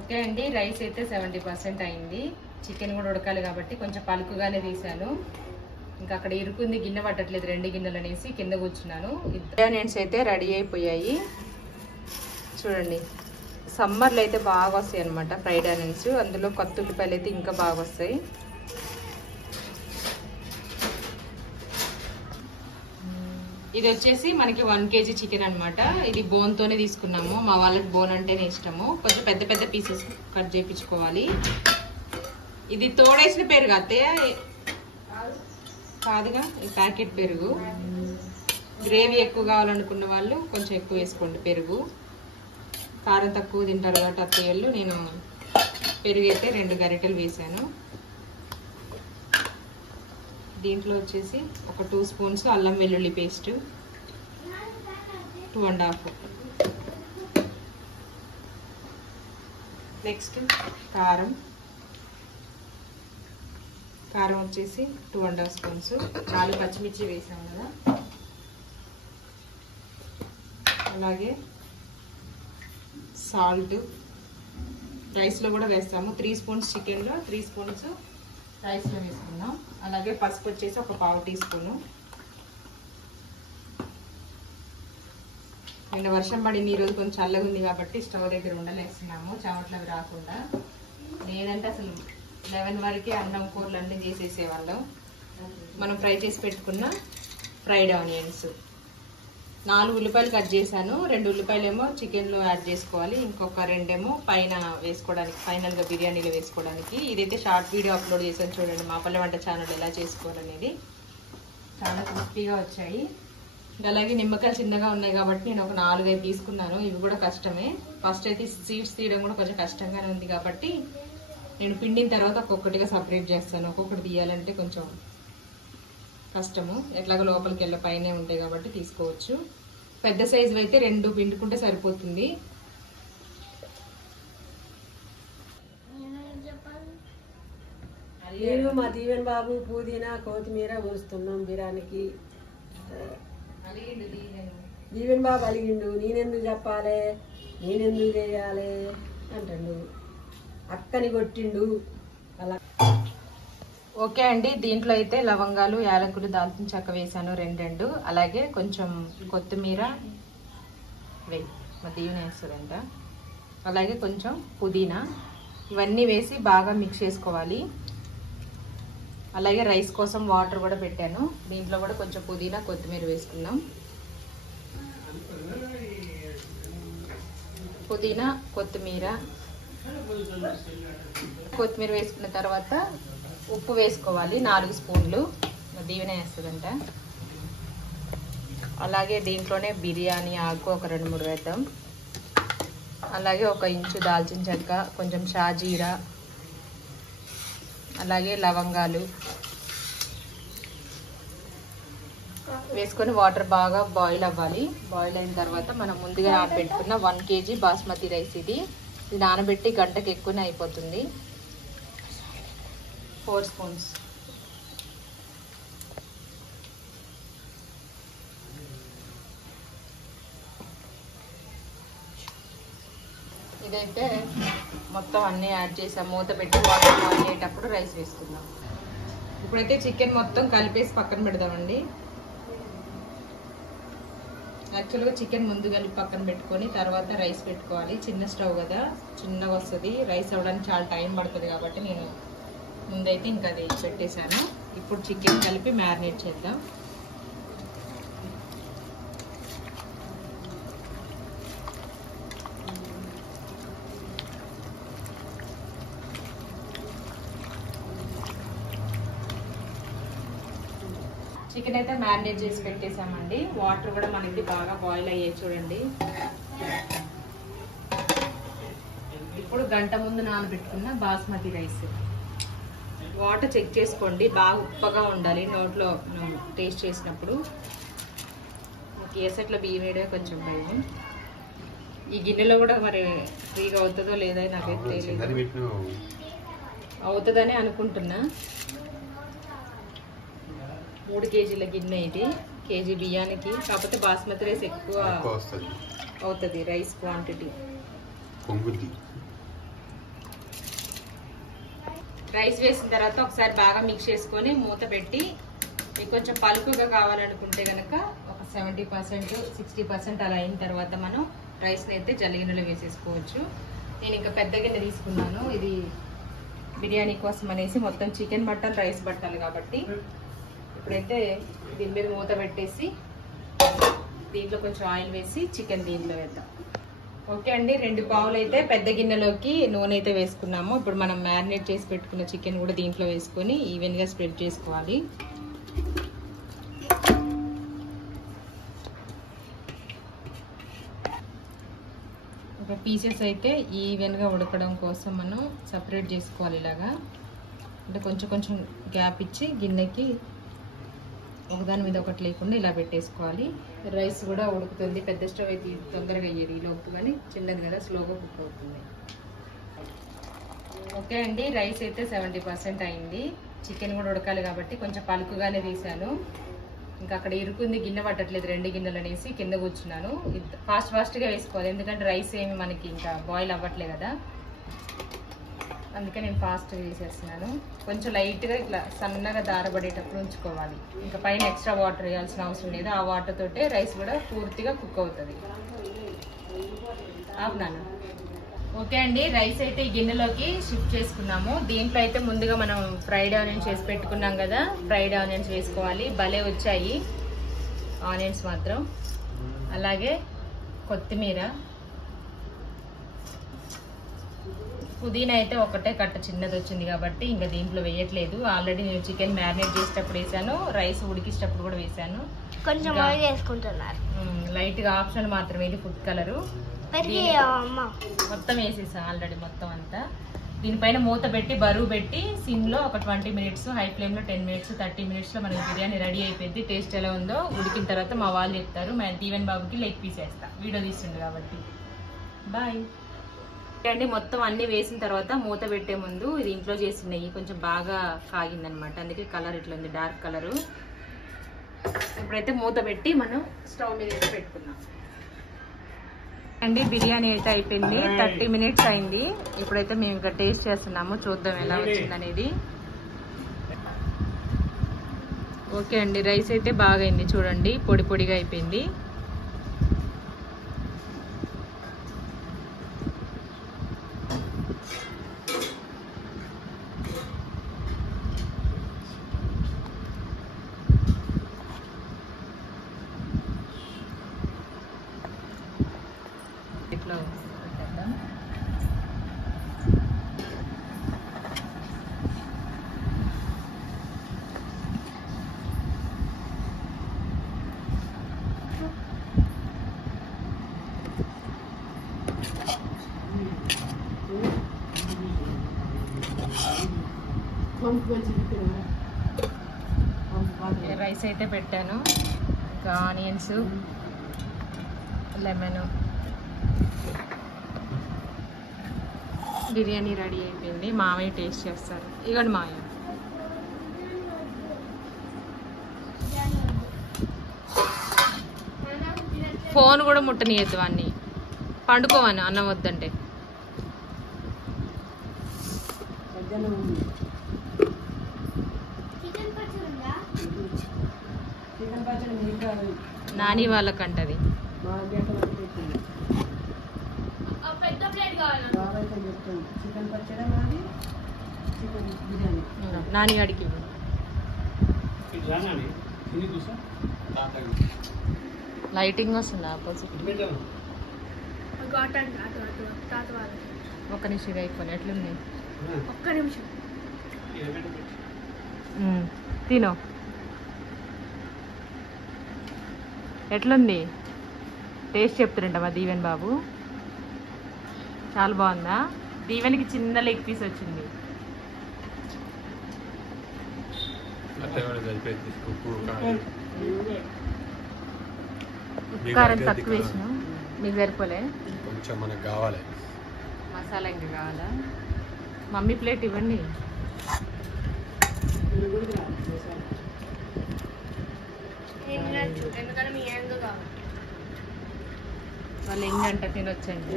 Okay అండి, rice అయితే 70% అయింది. చికెన్ కూడా ఉడకాలి కాబట్టి కొంచెం పలుకుగానే తీసాను. ఇంకా అక్కడ ఇరుకుంది, గిన్నె పట్టట్లేదు, 2 గిన్నెలు అనేసి కింద కూర్చున్నాను. ఆనియన్స్ అయితే రెడీ అయిపోయాయి చూడండి. సమ్మర్లో అయితే బాగా వస్తాయి అనమాట ఫ్రైడ్ ఆనియన్స్. అందులో కొత్త ఉల్లిపాయలు అయితే ఇంకా బాగా వస్తాయి. ఇది వచ్చేసి మనకి 1 kg చికెన్ అనమాట. ఇది బోన్తోనే తీసుకున్నాము. మా వాళ్ళకి బోన్ అంటేనే ఇష్టము. కొంచెం పెద్ద పెద్ద పీసెస్ కట్ చేయించుకోవాలి. ఇది తోడేసిన పెరుగు అత్తయ్య కాదుగా, ఈ ప్యాకెట్ పెరుగు. గ్రేవీ ఎక్కువ కావాలనుకున్న వాళ్ళు కొంచెం ఎక్కువ వేసుకోండి పెరుగు. కారం తక్కువ తింటారు కాబట్టి అత్తయ్యలు, నేను పెరుగు అయితే 2 గరిటెలు వేసాను. దీంట్లో వచ్చేసి ఒక 2 స్పూన్స్ అల్లం వెల్లుల్లి పేస్ట్, 2.5. నెక్స్ట్ కారం వచ్చేసి 2.5 స్పూన్స్. 4 పచ్చిమిర్చి వేసాము కదా. అలాగే సాల్ట్ రైస్లో కూడా వేస్తాము. 3 స్పూన్స్ చికెన్లో, 3 స్పూన్స్ రైస్లో వేసుకుందాం. అలాగే పసుపు వచ్చేసి ఒక 1/2 టీ స్పూను. నిన్న వర్షం పడింది, ఈరోజు కొంచెం చల్లగా ఉంది కాబట్టి స్టవ్ దగ్గర ఉండలేస్తున్నాము చెమట్లు అవి రాకుండా. నేనంటే అసలు 11 వరకే అన్నం కూరలు అన్నీ చేసేసేవాళ్ళం. మనం ఫ్రై చేసి పెట్టుకున్న ఫ్రైడ్ ఆనియన్స్, 4 ఉల్లిపాయలు కట్ చేశాను. 2 ఉల్లిపాయలు ఏమో చికెన్లో యాడ్ చేసుకోవాలి, ఇంకొక 2 ఏమో పైన వేసుకోవడానికి, ఫైనల్గా బిర్యానీలో వేసుకోవడానికి. ఇదైతే షార్ట్ వీడియో అప్లోడ్ చేశాను చూడండి, మా పల్లె వంట ఛానల్ ఎలా చేసుకోవాలనేది. చాలా క్రిస్పీగా వచ్చాయి. అలాగే నిమ్మకాయలు చిన్నగా ఉన్నాయి కాబట్టి నేను ఒక 4-5 తీసుకున్నాను. ఇవి కూడా కష్టమే. ఫస్ట్ అయితే సీడ్స్ తీయడం కూడా కొంచెం కష్టంగానే ఉంది కాబట్టి నేను పిండిన తర్వాత ఒక్కొక్కటిగా సపరేట్ చేస్తాను. ఒక్కొక్కటి తీయాలంటే కొంచెం కష్టము. ఎట్లాగో లోపలికి వెళ్ళే పైనే ఉంటాయి కాబట్టి తీసుకోవచ్చు. పెద్ద సైజు అయితే 2 పిండుకుంటే సరిపోతుంది. నేను మా దీవెన్ బాబు పుదీనా కొత్తిమీర ఊరుస్తున్నాం బిర్యానీకి. దీవెన్ బాబు అలిగిండు, నేనెందుకు చెప్పాలి, నేనెందుకు చేయాలి అంటాడు. అక్కని కొట్టిండు అలా. ఓకే అండి, దీంట్లో అయితే లవంగాలు, యాలకులు, దాల్చిన చెక్క వేసాను 2. అలాగే కొంచెం కొత్తిమీర మా దీవెన వేస్తుందంట. అలాగే కొంచెం పుదీనా, ఇవన్నీ వేసి బాగా మిక్స్ చేసుకోవాలి. అలాగే రైస్ కోసం వాటర్ కూడా పెట్టాను. దీంట్లో కూడా కొంచెం పుదీనా, కొత్తిమీర వేసుకుందాం. పుదీనా, కొత్తిమీర వేసుకున్న తర్వాత ఉప్పు వేసుకోవాలి 4 స్పూన్లు. దీవెన వేస్తుందంట. అలాగే దీంట్లోనే బిర్యానీ ఆకు ఒక 2-3 వేద్దాం. అలాగే 1 ఇంచు దాల్చిన చెక్క, కొంచెం షాజీరా, అలాగే లవంగాలు వేసుకొని వాటర్ బాగా బాయిల్ అవ్వాలి. బాయిల్ అయిన తర్వాత మనం ముందుగా నానబెట్టుకున్న 1 kg బాస్మతి రైస్. ఇది నానబెట్టి గంటకి ఎక్కువనే అయిపోతుంది. 4 స్పూన్స్. ఇదైతే మొత్తం అన్నీ యాడ్ చేసాం. మూత పెట్టి వాటర్ బాయిల్ అయ్యేటప్పుడు రైస్ వేసుకుందాం. ఇప్పుడైతే చికెన్ మొత్తం కలిపేసి పక్కన పెడదామండి. యాక్చువల్గా చికెన్ ముందు కలిపి పక్కన పెట్టుకొని తర్వాత రైస్ పెట్టుకోవాలి. చిన్న స్టవ్ కదా, చిన్నగా వస్తుంది. రైస్ అవ్వడానికి చాలా టైం పడుతుంది కాబట్టి నేను ముందైతే ఇంకా అది పెట్టేశాను. ఇప్పుడు చికెన్ కలిపి మ్యారినేట్ చేద్దాం. చికెన్ అయితే మ్యారినేట్ చేసి పెట్టేసామండి. వాటర్ కూడా మనకి బాగా బాయిల్ అయ్యాయి చూడండి. ఇప్పుడు గంట ముందు నానబెట్టుకున్న బాస్మతి రైస్. వాటర్ చెక్ చేసుకోండి, బాగా ఉప్పగా ఉండాలి నోట్లో మనం టేస్ట్ చేసినప్పుడు. కేసట్లో బియ్యం వేయడమే కొంచెం భయం. ఈ గిన్నెలో కూడా మరి ఫ్రీగా అవుతుందో లేదో నాకైతే తెలియదు. అవుతుందని అనుకుంటున్నా. 3 kgల గిన్నె ఇది. కేజీ బియ్యానికి. కాకపోతే బాస్మతి రైస్ ఎక్కువ అవుతుంది రైస్ క్వాంటిటీ. రైస్ వేసిన తర్వాత ఒకసారి బాగా మిక్స్ చేసుకొని మూత పెట్టి మీకు కొంచెం పలుకుగా కావాలనుకుంటే కనుక ఒక 70% 60% అలా అయిన తర్వాత మనం రైస్ని అయితే జల్లగిన్నెలో వేసేసుకోవచ్చు. నేను ఇంకా పెద్ద గిన్నె తీసుకున్నాను, ఇది బిర్యానీ కోసం అనేసి. మొత్తం చికెన్ బట్టాలి, రైస్ బట్టాలి కాబట్టి ఇప్పుడైతే దీని మీద మూత పెట్టేసి దీంట్లో కొంచెం ఆయిల్ వేసి చికెన్ దీంట్లో వేద్దాం. ఓకే అండి, 2 పావులు అయితే పెద్ద గిన్నెలోకి నూనె అయితే వేసుకున్నాము. ఇప్పుడు మనం మ్యారినేట్ చేసి పెట్టుకున్న చికెన్ కూడా దీంట్లో వేసుకొని ఈవెన్గా స్ప్రెడ్ చేసుకోవాలి. ఒక పీసెస్ అయితే ఈవెన్గా ఉడకడం కోసం మనం సపరేట్ చేసుకోవాలి. ఇలాగా అంటే కొంచెం కొంచెం గ్యాప్ ఇచ్చి గిన్నెకి ఒకదాని మీద ఒకటి లేకుండా ఇలా పెట్టేసుకోవాలి. రైస్ కూడా ఉడుకుతుంది. పెద్ద స్టవ్ అయితే తొందరగా అయ్యేది ఈలోపు, కానీ చిన్నది కదా స్లోగా కుక్ అవుతుంది. ఓకే అండి, రైస్ అయితే 70% అయింది. చికెన్ కూడా ఉడకాలి కాబట్టి కొంచెం పలుకుగానే తీసాను. ఇంకా అక్కడ ఇరుకుంది, గిన్నె పట్టట్లేదు, 2 గిన్నెలు అనేసి కింద కూర్చున్నాను. ఫాస్ట్గా వేసుకోవాలి, ఎందుకంటే రైస్ ఏమి మనకి ఇంకా బాయిల్ అవ్వట్లే కదా, అందుకే నేను ఫాస్ట్గా వేసేస్తున్నాను. కొంచెం లైట్గా ఇట్లా సన్నగా దారబడేటప్పుడు ఉంచుకోవాలి. ఇంకా పైన ఎక్స్ట్రా వాటర్ వేయాల్సిన అవసరం లేదు. ఆ వాటర్ తోటే రైస్ కూడా పూర్తిగా కుక్ అవుతుంది. అవునాను. ఓకే అండి, రైస్ అయితే ఈ గిన్నెలోకి షిఫ్ట్ చేసుకున్నాము. దీంట్లో అయితే ముందుగా మనం ఫ్రైడ్ ఆనియన్స్ చేసి పెట్టుకున్నాం కదా, ఫ్రైడ్ ఆనియన్స్ వేసుకోవాలి. భలే వచ్చాయి ఆనియన్స్ మాత్రం. అలాగే కొత్తిమీర, పుదీనా అయితే ఒకటే కట్ట చిన్నది వచ్చింది కాబట్టి ఇంకా దీంట్లో వేయట్లేదు. ఆల్రెడీ నేను చికెన్ మ్యారినేట్ చేసేటప్పుడు వేసాను, రైస్ ఉడికించేటప్పుడు కూడా వేసాను. కొంచెం వేసుకుంటున్నారు, లైట్ గా ఆప్షన్ మాత్రమే. ఇది ఫుడ్ కలరు మొత్తం వేసేసాను ఆల్రెడీ మొత్తం అంతా. దీనిపైన మూత పెట్టి బరువు పెట్టి సిమ్ లో ఒక 20 మినిట్స్, హై ఫ్లేమ్ లో 10 మినిట్స్, 30 మినిట్స్ లో మనకి బిర్యానీ రెడీ అయిపోయింది. టేస్ట్ ఎలా ఉందో ఉడికిన తర్వాత మా వాళ్ళు చెప్తారు. మేము దీవెన్ బాబుకి లెగ్ పీస్ వేస్తా, వీడియో తీస్తుండే కాబట్టి. బాయ్ అండి. మొత్తం అన్ని వేసిన తర్వాత మూత పెట్టే ముందు ఇది ఇంట్లో చేసిన నెయ్యి కొంచెం బాగా కాగిందనమాట, అందుకే కలర్ ఇట్లా ఉంది, డార్క్ కలరు. ఇప్పుడైతే మూత పెట్టి మనం స్టవ్ మీద అయితే పెట్టుకున్నాం అండి. బిర్యానీ అయితే అయిపోయింది, 30 మినిట్స్ అయింది. ఇప్పుడైతే మేము ఇంకా టేస్ట్ చేస్తున్నాము, చూద్దాం ఎలా వచ్చింది అనేది. ఓకే అండి, రైస్ అయితే బాగా అయింది, చూడండి పొడి పొడిగా అయిపోయింది. ఇట్లా పెట్టేద్దాం. రైస్ అయితే పెట్టాను, ఇంకా ఆనియన్స్, లెమన్, బిర్యానీ రెడీ అయిపోయింది. మామయ్య టేస్ట్ చేస్తారు. ఇగోండి మామయ్య. ఫోన్ కూడా ముట్టనియద్దు, అన్ని పండుకోవని అన్నం వద్దంటే. నాని వాళ్ళకంటది. నాని అడిగి లైటింగ్ వస్తుంది ఆపోజిట్. ఒక్క నిమిషం అయిపోయి ఎట్లుంది, ఒక్క నిమిషం తినో. ఎట్లుంది టేస్ట్ చెప్తారంట మా దీవెన్ బాబు. చాలా బాగుందా? దీవెన్కి చిన్న లెగ్ పీస్ వచ్చింది. కారం తక్కువ వేసిన, మీకు సరిపోలే, కొంచెం మనకు కావాలి మసాలా ఇంకా కావాలా? మమ్మీ ప్లేట్ ఇవ్వండి. ఎందుకంటే మీ యాంగ్ కావాలి. వాళ్ళు ఎంగంట తినొచ్చండి.